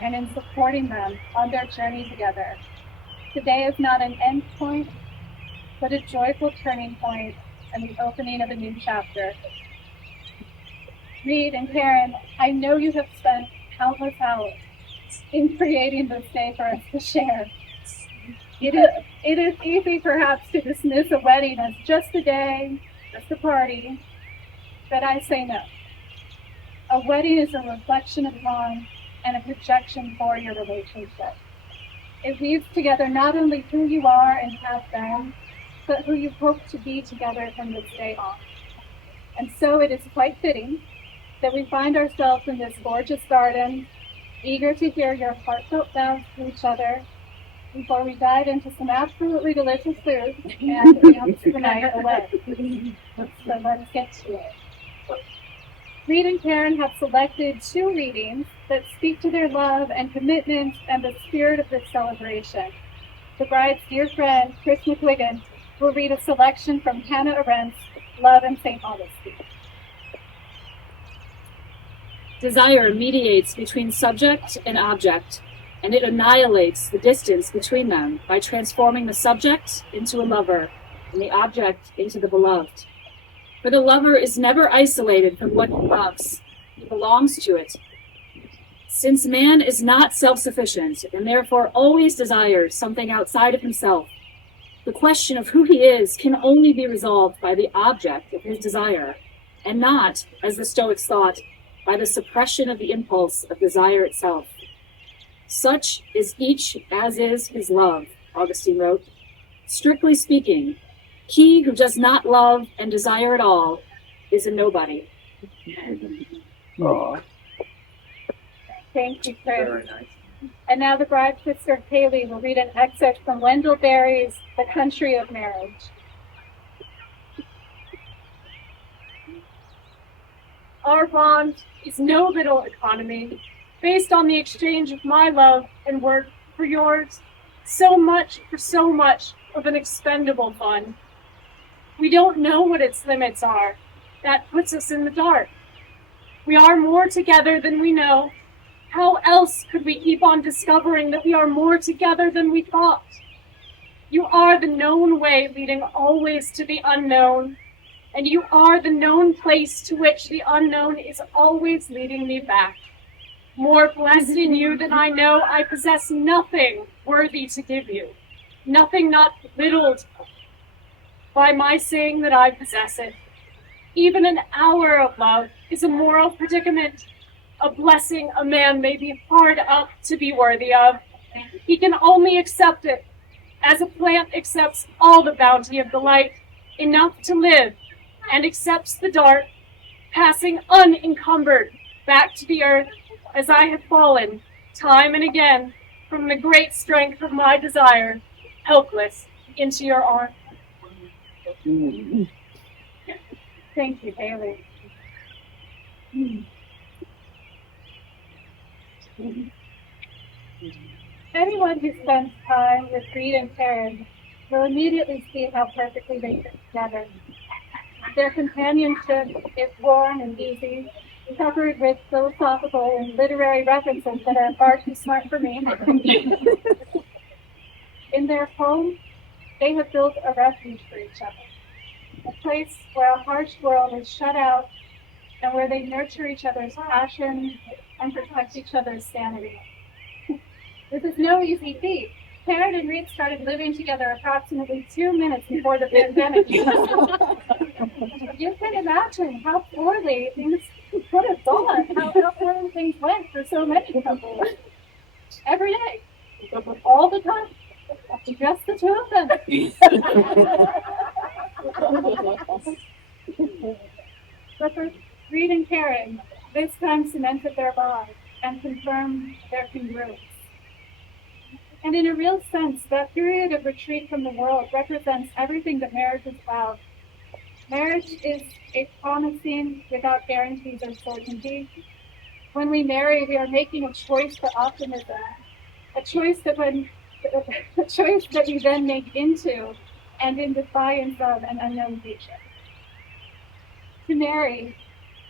and in supporting them on their journey together. Today is not an end point, but a joyful turning point and the opening of a new chapter. Reed and Karen, I know you have spent countless hours in creating this day for us to share. It is easy perhaps to dismiss a wedding as just a day, just a party, but I say no. A wedding is a reflection upon and a projection for your relationship. It weaves together not only who you are and have been, but who you hope to be together from this day on. And so it is quite fitting that we find ourselves in this gorgeous garden, eager to hear your heartfelt vows to each other before we dive into some absolutely delicious food and dance the night away. So let's get to it. Reed and Karen have selected 2 readings that speak to their love and commitment and the spirit of this celebration. The bride's dear friend, Chris McQuiggan, will read a selection from Hannah Arendt's Love in St. Augustine. Desire mediates between subject and object, and it annihilates the distance between them by transforming the subject into a lover and the object into the beloved. For the lover is never isolated from what he loves. He belongs to it. Since man is not self-sufficient and therefore always desires something outside of himself, the question of who he is can only be resolved by the object of his desire, and not, as the Stoics thought, by the suppression of the impulse of desire itself. Such is each as is his love, Augustine wrote. Strictly speaking, he who does not love and desire at all is a nobody. Aww. Thank you, Chris. Very nice. And now the bride's sister, Kaylee, will read an excerpt from Wendell Berry's The Country of Marriage. Our bond is no little economy, based on the exchange of my love and work for yours, so much for so much of an expendable fund. We don't know what its limits are. That puts us in the dark. We are more together than we know. How else could we keep on discovering that we are more together than we thought? You are the known way leading always to the unknown, and you are the known place to which the unknown is always leading me back. More blessed in you than I know, I possess nothing worthy to give you, nothing not belittled by my saying that I possess it. Even an hour of love is a moral predicament, a blessing a man may be hard up to be worthy of. He can only accept it as a plant accepts all the bounty of the light, enough to live, and accepts the dark, passing unencumbered back to the earth as I have fallen, time and again, from the great strength of my desire, helpless, into your arms. Thank you, Kaylee. Anyone who spends time with Reed and Karen will immediately see how perfectly they fit together. Their companionship is warm and easy, covered with philosophical and literary references that are far too smart for me. In their home, they have built a refuge for each other, a place where a harsh world is shut out and where they nurture each other's passion and protect each other's sanity. This is no easy feat. Karen and Reed started living together approximately 2 minutes before the pandemic. You can imagine how poorly things could have gone, how poorly things went for so many couples. Every day, all the time, just the 2 of them. But for Reed and Karen, this time cemented their bond and confirmed their congruence. And in a real sense, that period of retreat from the world represents everything that marriage is about. Marriage is a promising without guarantees or certainty. When we marry, we are making a choice for optimism, a choice that we then make into and in defiance of an unknown future. To marry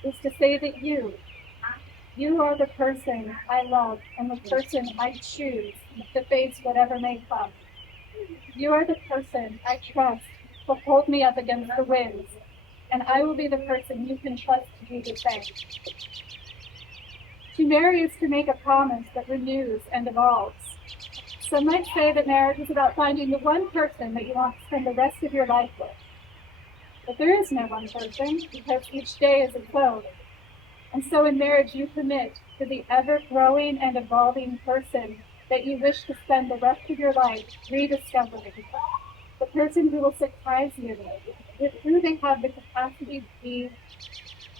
is to say that you You are the person I love and the person I choose to face whatever may come. You are the person I trust to hold me up against the winds, and I will be the person you can trust to do the same. To marry is to make a promise that renews and evolves. Some might say that marriage is about finding the one person that you want to spend the rest of your life with. But there is no one person, because each day is its own. And so in marriage you commit to the ever-growing and evolving person that you wish to spend the rest of your life rediscovering. The person who will surprise you with who they have the capacity to be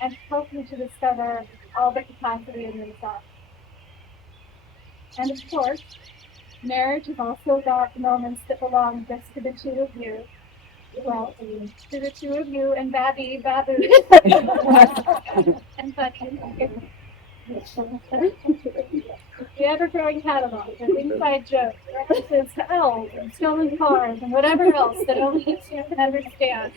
and help you to discover all the capacity in themselves. And of course, marriage is also about moments that belong just to the two of you. Well, to the two of you and Babu, and Buddy. The ever-growing catalog of inside jokes, references to elves and stolen cars and whatever else that only you two can understand.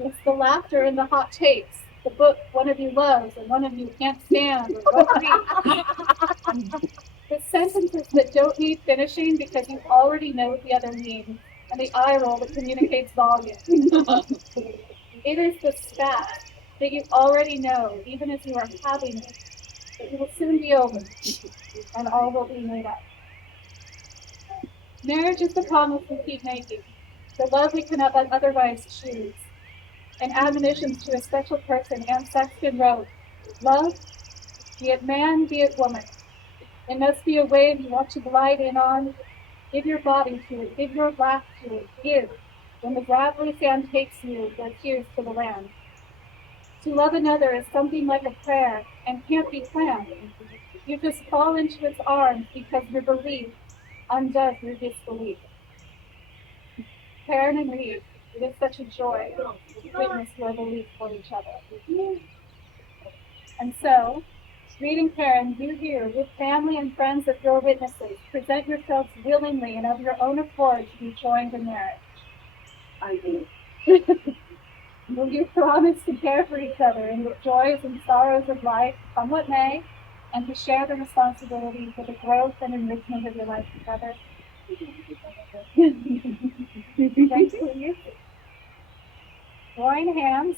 It's the laughter and the hot takes, the book one of you loves and one of you can't stand or won't read. The sentences that don't need finishing because you already know what the other means, and the eye roll that communicates volume. It is the spat that you already know, even as you are having it, that it will soon be over, and all will be made up. Marriage is the promise we keep making, the love we cannot otherwise choose. And admonitions to a special person, Anne Sexton wrote, "Love, be it man, be it woman. It must be a wave you want to glide in on. Give your body to it, give your laugh to it, give. When the gravelly sand takes you, your tears to the land. To love another is something like a prayer and can't be planned. You just fall into its arms because your belief undoes your disbelief." Karen and Reed, it is such a joy to witness your belief for each other. And so, Reed and Karen, you here, with family and friends of your witnesses, present yourselves willingly and of your own accord to be joined in marriage. I do. Will you promise to care for each other in the joys and sorrows of life, come what may, and to share the responsibility for the growth and enrichment of your life together? Thank you. Join hands.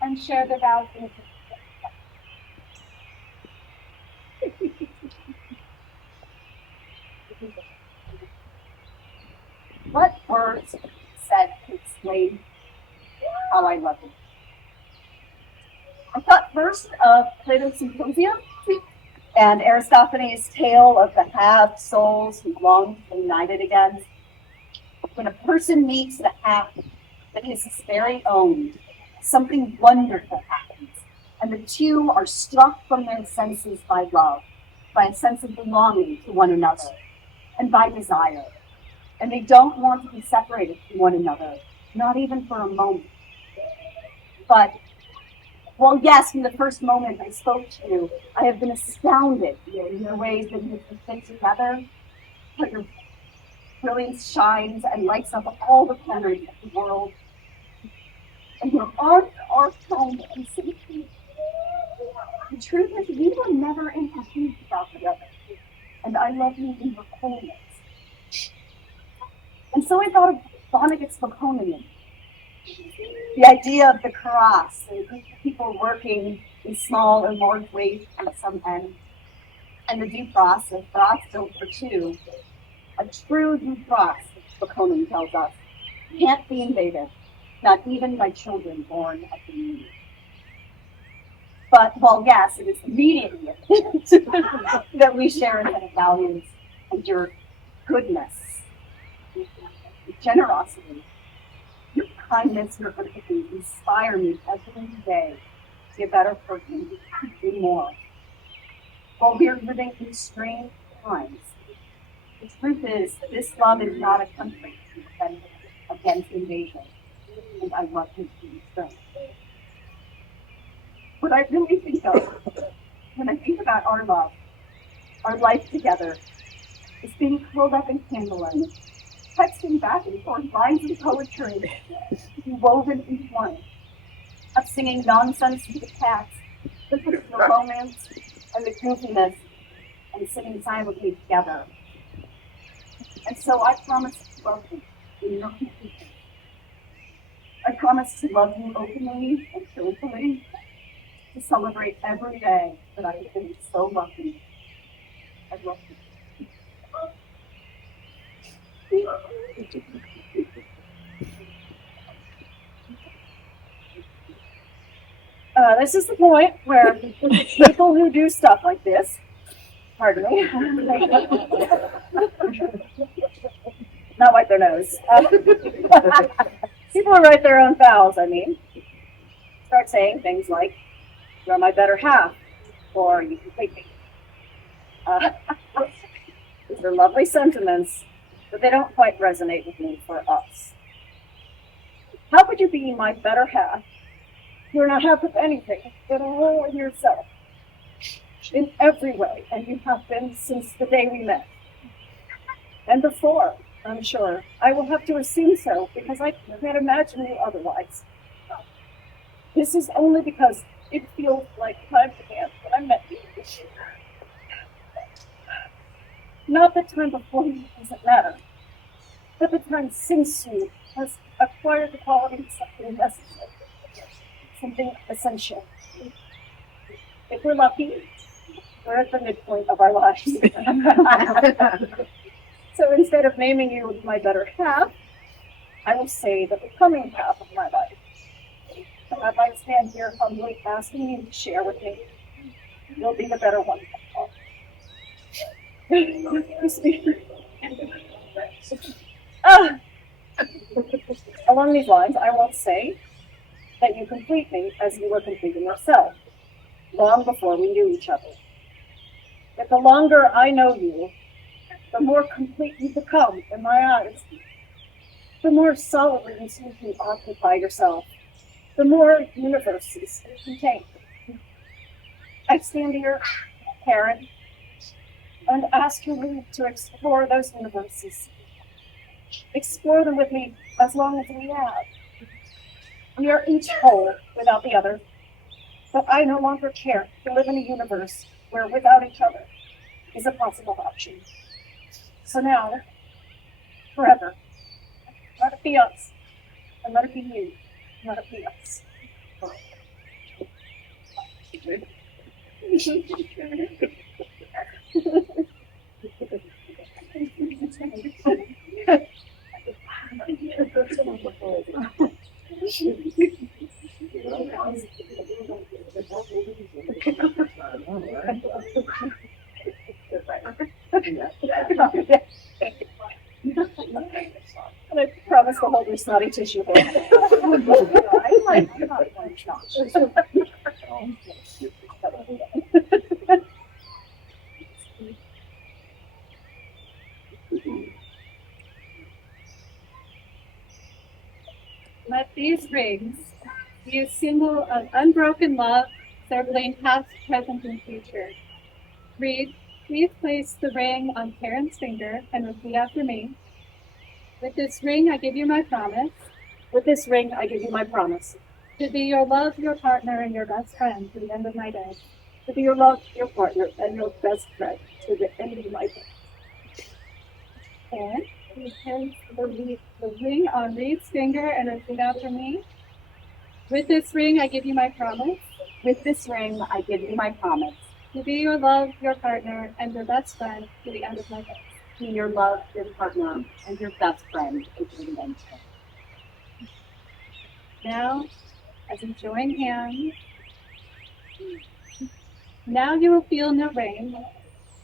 And share the vows with What words said to explain how I love you? I thought first of Plato's Symposium and Aristophanes' tale of the halved souls who long to be united again. When a person meets the half that is his very own, something wonderful happens, and the two are struck from their senses by love, by a sense of belonging to one another, and by desire. And they don't want to be separated from one another, not even for a moment. But, well, yes, from the first moment I spoke to you, I have been astounded in the ways that you can fit together, but your brilliance shines and lights up all the corners of the world. And your arms are home and safety. The truth is, we were never in pursuit about the other, and I love you in your wholeness. And so I thought of Vonnegut's Laconia, the idea of the karass, a group of people working in small or large ways at some end, and the dupras, a karass built for two. A true dupras, Laconia tells us, can't be invaded, not even by children born at the moon. But, well, yes, it is immediately that we share a set of values, and your goodness, your generosity, your kindness, your empathy inspire me every day to be a better person, to do more. While we're living in strange times, the truth is that this love is not a country to defend against invasion, and I love you to be strength. What I really think of when I think about our love, our life together, is being curled up in candlelight, texting back and forth lines of poetry woven into one. of singing nonsense to the cats, the romance and the goofiness, and sitting silently together. And so I promise to love you in your completion. I promise to love you openly and joyfully, to celebrate every day that I have been so lucky. I love you. This is the point where people who do stuff like this, pardon me, not wipe their nose. People who write their own vows, I mean, start saying things like, "You're my better half," or "You complete me." These are lovely sentiments, but they don't quite resonate with me for us. How could you be my better half? You're not half of anything but a hole in yourself. In every way, and you have been since the day we met. And before, I'm sure. I will have to assume so, because I can't imagine you otherwise. This is only because it feels like time began when I met you. Not the time before you doesn't matter, but the time since you has acquired the quality of something necessary, something essential. If we're lucky, we're at the midpoint of our lives. So instead of naming you my better half, I will say the becoming half of my life. And as I stand here humbly asking you to share with me, you'll be the better one. Along these lines, I won't say that you complete me as you were completing yourself, long before we knew each other. That the longer I know you, the more complete you become in my eyes. The more solidly you seem to occupy yourself, the more universes you contain. I stand here, Karen, and ask you to explore those universes. Explore them with me as long as we have. We are each whole without the other, but I no longer care to live in a universe where without each other is a possible option. So now, forever, let it be us, and let it be you, and let it be us. And I promise to hold your snotty tissue here. I'm not going to Let these rings be a symbol of unbroken love, circling past, present, and future. Reed, please place the ring on Karen's finger and repeat after me. With this ring, I give you my promise. With this ring, I give you my promise. To be your love, your partner, and your best friend to the end of my days. To be your love, your partner, and your best friend to the end of my days. And you place the ring on Reed's finger and repeat after me. With this ring, I give you my promise. With this ring, I give you my promise. To be your love, your partner, and your best friend to the end of my days. To be your love, your partner, and your best friend to the end of my days. Now, as you join hands, now you will feel no rain,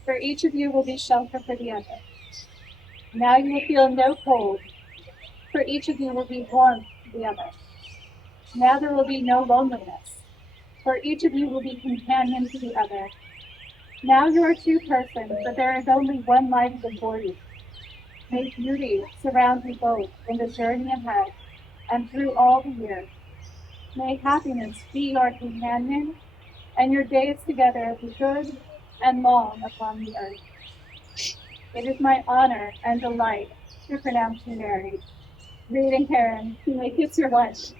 for each of you will be shelter for the other. Now you will feel no cold, for each of you will be warm for the other. Now there will be no loneliness, for each of you will be companion to the other. Now you are two persons, but there is only one life before you. May beauty surround you both in the journey ahead and through all the years. May happiness be your companion, and your days together be good and long upon the earth. It is my honor and delight to pronounce you married. Reed and Karen, you may kiss your wife.